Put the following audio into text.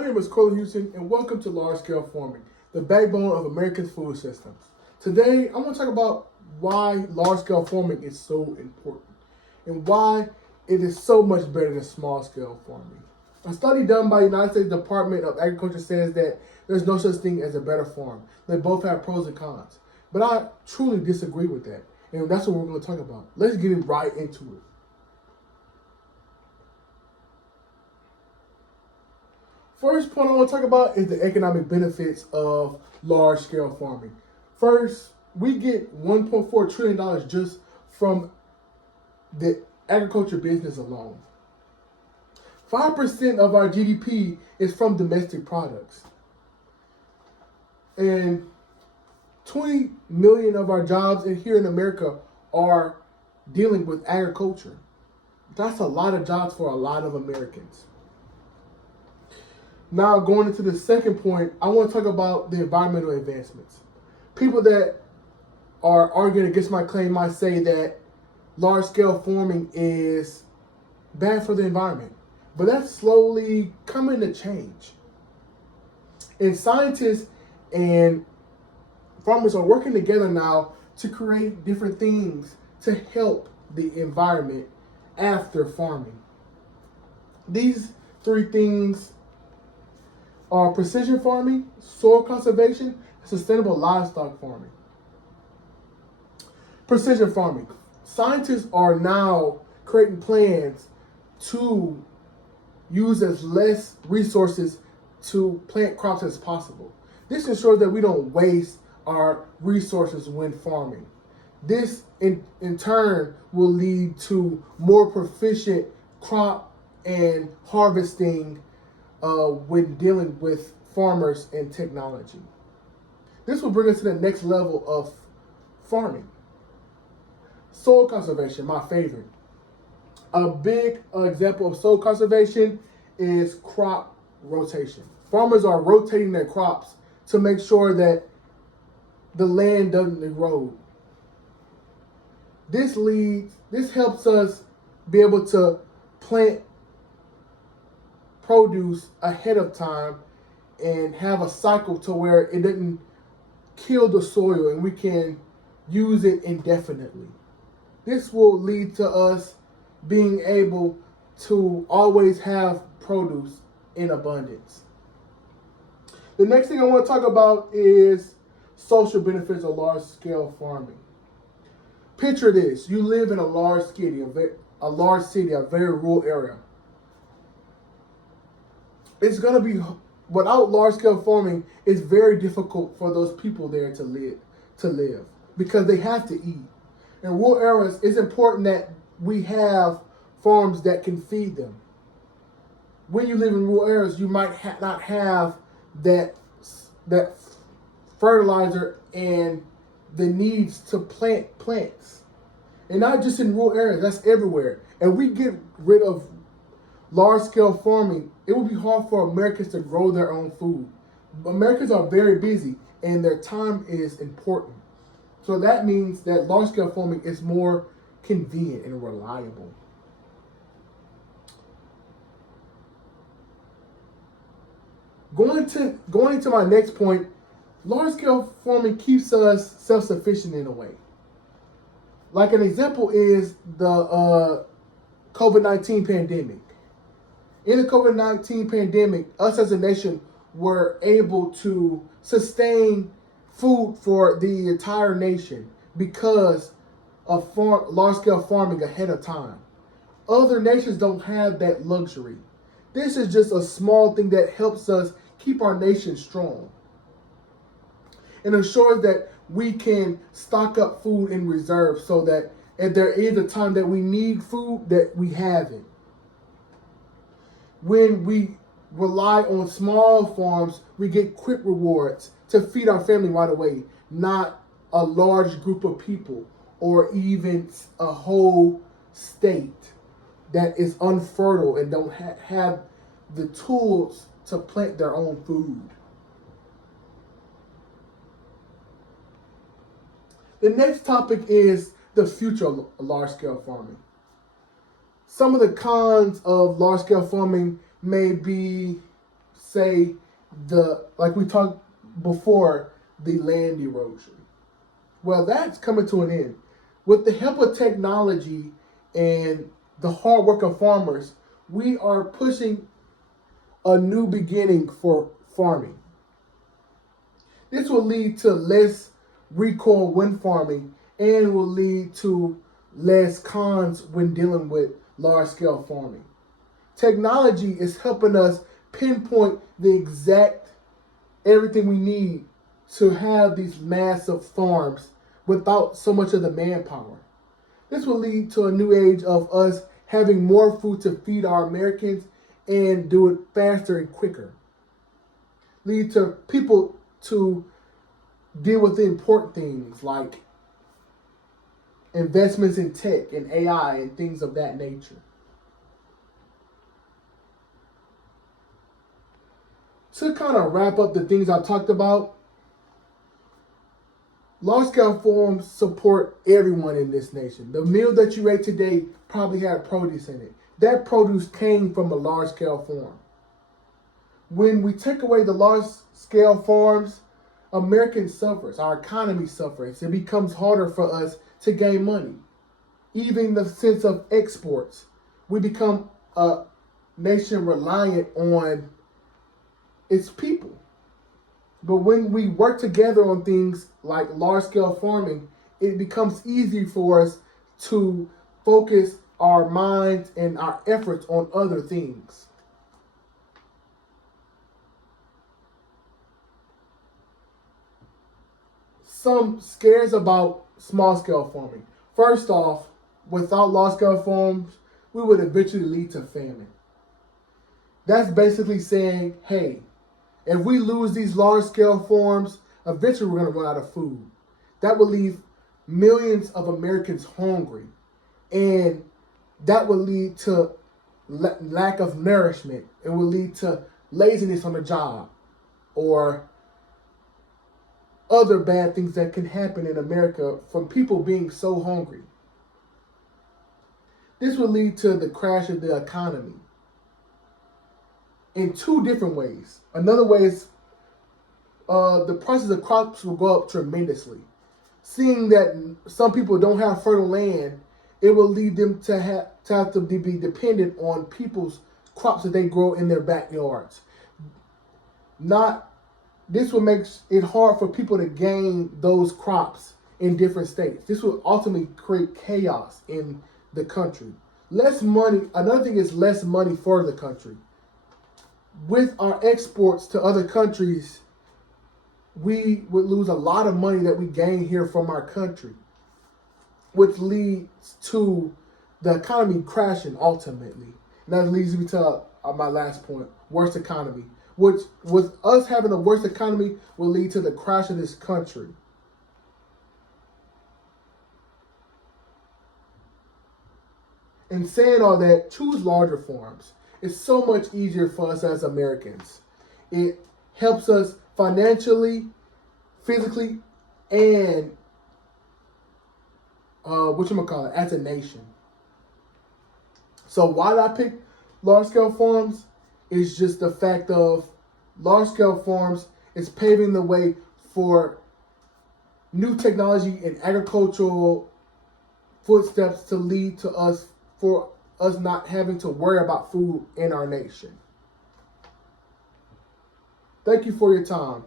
My name is Corey Houston, and welcome to Large Scale Farming, the backbone of America's food systems. Today, I want to talk about why large scale farming is so important and why it is so much better than small scale farming. A study done by the United States Department of Agriculture says that there's no such thing as a better farm. They both have pros and cons. But I truly disagree with that, and that's what we're going to talk about. Let's get right into it. First point I want to talk about is the economic benefits of large-scale farming. First, we get $1.4 trillion just from the agriculture business alone. 5% of our GDP is from domestic products. And 20 million of our jobs here in America are dealing with agriculture. That's a lot of jobs for a lot of Americans. Now, going into the second point, I want to talk about the environmental advancements. People that are arguing against my claim might say that large-scale farming is bad for the environment, but that's slowly coming to change. And scientists and farmers are working together now to create different things to help the environment after farming. These three things are precision farming, soil conservation, and sustainable livestock farming. Precision farming. Scientists are now creating plans to use as less resources to plant crops as possible. This ensures that we don't waste our resources when farming. This in turn will lead to more proficient crop and harvesting when dealing with farmers and technology. This will bring us to the next level of farming. Soil conservation, my favorite. A big example of soil conservation is crop rotation. Farmers are rotating their crops to make sure that the land doesn't erode. This helps us be able to plant produce ahead of time and have a cycle to where it doesn't kill the soil and we can use it indefinitely. This will lead to us being able to always have produce in abundance. The next thing I want to talk about is social benefits of large-scale farming. Picture this: you live in a large city, a very rural area. It's going to be, without large-scale farming, it's very difficult for those people there to live because they have to eat. In rural areas, it's important that we have farms that can feed them. When you live in rural areas, you might not have that fertilizer and the needs to plant plants. And not just in rural areas, that's everywhere. And we get rid of large-scale farming, it will be hard for Americans to grow their own food. Americans are very busy and their time is important. So that means that large-scale farming is more convenient and reliable. Going into my next point, large-scale farming keeps us self-sufficient in a way. Like an example is the COVID-19 pandemic. In the COVID-19 pandemic, us as a nation were able to sustain food for the entire nation because of large-scale farming ahead of time. Other nations don't have that luxury. This is just a small thing that helps us keep our nation strong and ensures that we can stock up food in reserve so that if there is a time that we need food, that we have it. When we rely on small farms, we get quick rewards to feed our family right away, not a large group of people or even a whole state that is unfertile and don't have the tools to plant their own food. The next topic is the future of large-scale farming. Some of the cons of large-scale farming may be say like we talked before, the land erosion. Well, that's coming to an end. With the help of technology and the hard work of farmers, we are pushing a new beginning for farming. This will lead to less recoil when farming and will lead to less cons when dealing with large scale farming. Technology is helping us pinpoint the exact everything we need to have these massive farms without so much of the manpower. This will lead to a new age of us having more food to feed our Americans and do it faster and quicker. Lead to people to deal with the important things like investments in tech and AI and things of that nature. To kind of wrap up the things I talked about, large-scale farms support everyone in this nation. The meal that you ate today probably had produce in it. That produce came from a large-scale farm. When we take away the large-scale farms, American suffers, our economy suffers. It becomes harder for us to gain money. Even the sense of exports, we become a nation reliant on its people. But when we work together on things like large-scale farming, it becomes easy for us to focus our minds and our efforts on other things. Some scares about small-scale farming. First off, without large-scale farms, we would eventually lead to famine. That's basically saying, hey, if we lose these large-scale farms, eventually we're going to run out of food. That will leave millions of Americans hungry. And that will lead to lack of nourishment. It will lead to laziness on the job or other bad things that can happen in America from people being so hungry. This will lead to the crash of the economy in two different ways. Another way is the prices of crops will go up tremendously. Seeing that some people don't have fertile land, it will lead them to have to be dependent on people's crops that they grow in their backyards. This will make it hard for people to gain those crops in different states. This will ultimately create chaos in the country. Less money. Another thing is less money for the country. With our exports to other countries, we would lose a lot of money that we gain here from our country, which leads to the economy crashing ultimately. And that leads me to my last point, worse economy, which with us having a worse economy will lead to the crash of this country. And saying all that, choose larger farms. It's so much easier for us as Americans. It helps us financially, physically, and as a nation. So why did I pick large-scale farms? It's just the fact of large-scale farms is paving the way for new technology and agricultural footsteps to lead to us for us not having to worry about food in our nation. Thank you for your time.